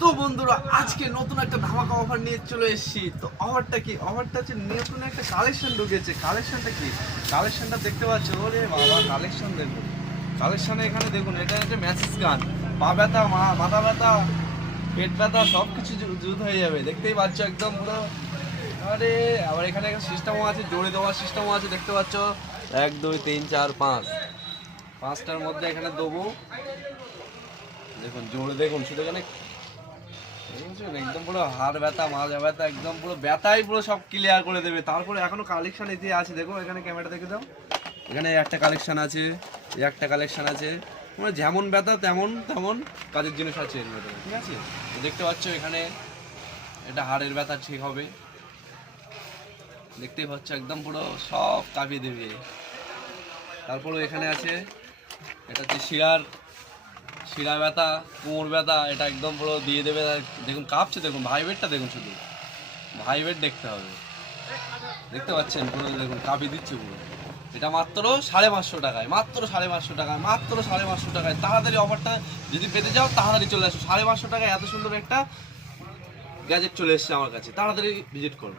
তো বন্ধুরা আজকে নতুন একটা ধামাকা অফার নিয়ে চলে এসেছি। তো অফারটা কি? অফারটা হচ্ছে নতুন একটা কালেকশন ঢুকেছে। কালেকশনটা কি? কালেকশনটা দেখতে পাচ্ছ? ওরে বাবা, কালেকশন দেখুন। কালেকশনে এখানে দেখুন, এটা হচ্ছে ম্যাসেজ গান। পা ব্যথা, মাথা ব্যথা, পেট ব্যথা সব কিছু জুত হয়ে যাবে। দেখতেই পাচ্ছ একদম পুরো। আরে আবার এখানে একটা সিস্টেমও আছে, জোরে দেওয়ার সিস্টেমও আছে। দেখতে পাচ্ছ 1 2 3 4 5 পাঁচটার মধ্যে এখানে দেবো। দেখুন জোরে, দেখুন শুধু এখানে একদম পুরো হাড় ব্যথা, মাজা ব্যথা, একদম পুরো ব্যথাই পুরো সব ক্লিয়ার করে দেবে। তারপরে এখনো কালেকশন এতে আছে, দেখো এখানে ক্যামেরা দেখে দাও। এখানে একটা কালেকশন আছে, এই একটা কালেকশন আছে। মানে যেমন ব্যথা তেমন তেমন কাজের জিনিস আছে এর মধ্যে, ঠিক আছে? তো দেখতে পাচ্ছ এখানে এটা হাড়ের ব্যথা ঠিক হবে। দেখতেই পাচ্ছ একদম পুরো সব কাঁপিয়ে দেবে। তারপরে এখানে আছে, এটা হচ্ছে শিরা ব্যথা, কোমর ব্যথা, এটা একদম পুরো দিয়ে দেবে। দেখুন কাঁপছে, দেখুন ভাইব্রেটটা দেখুন, শুধু ভাইব্রেট দেখতে হবে। দেখতে পাচ্ছেন পুরো, দেখুন কাঁপিয়ে দিচ্ছে পুরো। এটা মাত্র 550 টাকায়, মাত্র 550 টাকায়, মাত্র 550 টাকায়। তাড়াতাড়ি অফারটা যদি পেতে যাও তাড়াতাড়ি চলে আসো। 550 টাকায় এত সুন্দর একটা গ্যাজেট চলে এসেছে আমার কাছে, তাড়াতাড়ি ভিজিট করো।